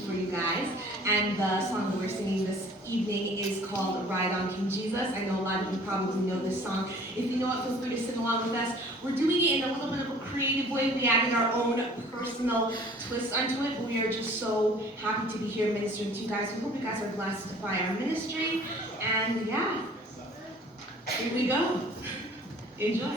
for you guys. And the song that we're singing this evening is called Ride on King Jesus. I know a lot of you probably know this song. If you know it, feel free to sing along with us. We're doing it in a little bit of a creative way. We added our own personal twist onto it. We are just so happy to be here ministering to you guys. We hope you guys are blessed by our ministry. And yeah, here we go. Enjoy.